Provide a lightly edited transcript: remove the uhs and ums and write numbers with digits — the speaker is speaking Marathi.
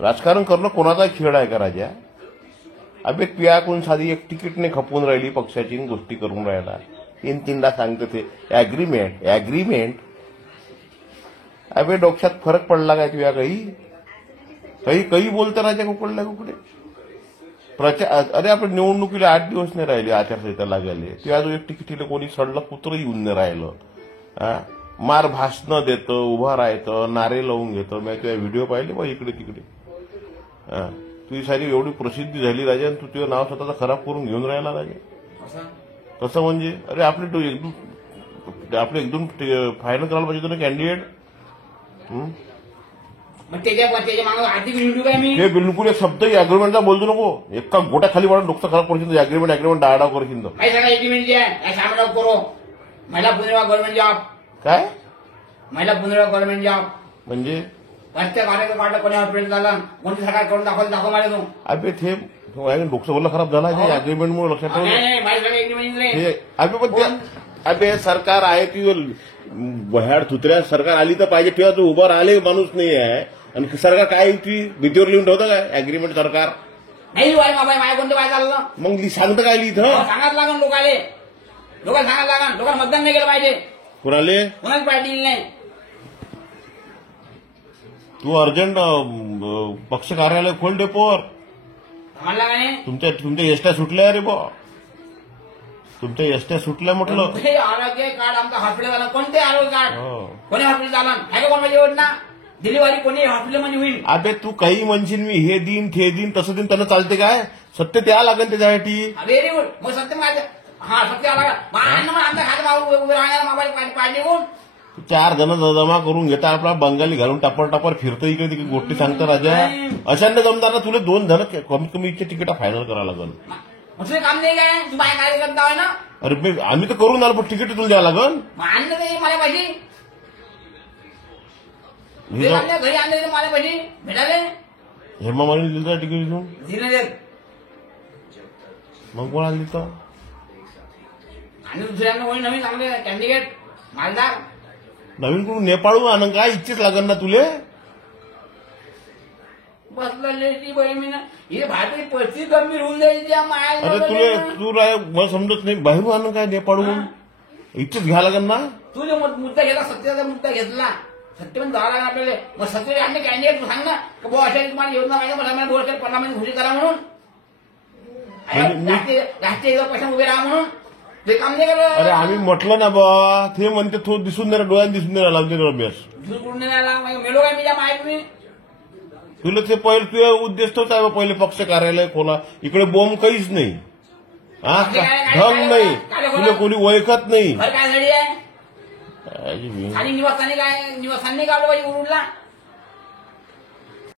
राजकारण करणं कोणाचा खेळ आहे का राजा? अबे तुझ्याकडून साधी एक तिकीटने खपवून राहिली पक्षाची गोष्टी करून राहिला. 3-3दा सांगते ते ऍग्रीमेंट. अबे डोक्यात फरक पडला काय तुझ्या? काही बोलतं राजा कुकडल्या कुकडे. अरे आपण निवडणुकीला 8 दिवस नाही राहिले, आचारसंहिता लागायला. तुझ्या जो एक तिकीटीला कोणी सडलं कुत्रं येऊन नाही राहिलं. मार भाषणं देतं, उभा राहतं, नारे लावून घेतं. मी तुझ्या व्हिडिओ पाहिले बा इकडे तिकडे. तुझी सारी एवढी प्रसिद्धी झाली राजा, आणि तू तुझं नाव स्वतःचा खराब करून घेऊन राहिला राजा. कसं म्हणजे? अरे आपले एकदम फायनल करायला पाहिजे ना कॅन्डिडेट. हे बिलकुल एक शब्द अग्रीमेंटचा बोलतो नको. एका गोट्या खाली वाढून डोकं खराब करशील. अग्रीमेंट डाळडाव करशील. महिला पुनर्विवाह गव्हर्नमेंट जॉब. काय महिला पुनर्विवाह गव्हर्नमेंट जॉब म्हणजे? प्रत्येक कार्यक्रम कोणी हॉस्पिटल झाला, कोणती सरकार करून दाखव मला तू. अबे ते डोकं बोलला खराब झाला अग्रीमेंटमुळे. लक्षात ठेव. अबे सरकार आहे ती वह्याड थुत्र्या सरकार आली तर पाहिजे. तेव्हा तू उभं राहिले माणूस नाही आहे. आणि सरकार काय ती भीतीवर लिहून ठेवतं काय अग्रीमेंट सरकार? नाही माझ्या कोणतं काय चाललं मग सांगतं काय लिहितं? सांगायला लागून लोकांना सांगायला लागून. लोकांना मतदान नाही केलं पाहिजे. कुणाच पार्टी नाही. तू अर्जंट पक्ष कार्यालय खोल डेपोवर. म्हणला काय तुमच्या एसट्या सुटल्या रे बा. तुमच्या एसट्या सुटल्या म्हटलं. आरोग्य कार्ड आमचा हॉस्पिटल झाला. कोणते आरोग्य कार्ड? कोणी हॉस्पिटल झाला आहे का? कोण माझी योजना डिलिव्हरी कोणी हॉस्पिटलमध्ये होईल? अबे तू काही म्हणशील मी हे दिन ते दिन तसं दिन त्यांना चालते काय? सत्य द्या लागेल त्याच्यासाठी. Very good. मग सत्य माझं सत्य आला आमच्या खात्यात उभे राहणार मोबाईल पाडली कोण? 4 जण जमा करून घेता. आपला बंगाली घालून टापर फिरतं इकडे तिकडे गोष्टी सांगतं राजा. अशांना जमताना तुला 2 जण कमीत कमी इच्छा तिकीट फायनल करावं लागेल. तुझं काम नाही काय? तू बाय काय करता आहे ना? अरे आम्ही तर करून आलो पण तिकीट तुला द्यावं लागेल. आणलं ते मला पाहिजे. घरी आणले मला पाहिजे भेटाले. हेमा मालिनी दिलं तिकीट घेऊन दिलं. मग कोणाला दिलं? आणि दुसऱ्यांना कोणी नवीन चांगले कॅन्डिडेट मालदार नवीन कोण नेपाळू आण काय इच्छेच लागेल ना तुले? बसलेली बहिणी हे भारताची परिस्थिती गंभीर होऊन जाईल. अरे तू मला समजत नाही. बाहेरून आण काय नेपाळू इच्छेच घ्यायला लागेल ना. तुझे मुद्दा घेतला, सत्याचा मुद्दा घेतला. सत्य पण जावं लागेल आपल्याला. मग सत्य आणले कॅन्डिडेट सांग ना अशा तुम्हाला योजना पाहिजे मला बोल कर पार्लमेंट घोषित करा म्हणून. राष्ट्रीय पैसा उभे राहा म्हणून. ते काम नाही करत. अरे आम्ही म्हटलं ना बा. ते म्हणते तो दिसून नाही डोळ्यात दिसून नाही राहिला रमेश. मेलो काय मी माहिती नाही तुला ते पहिले तुझा उद्देश तोच आहे. पहिले पक्ष कार्यालय खोला. इकडे बोंब काहीच नाही. ढंग नाही. तुला कोणी ओळखत नाही. काय झाली आहे? निवासाने काय निवासांनी काढलं पाहिजे उरुडला.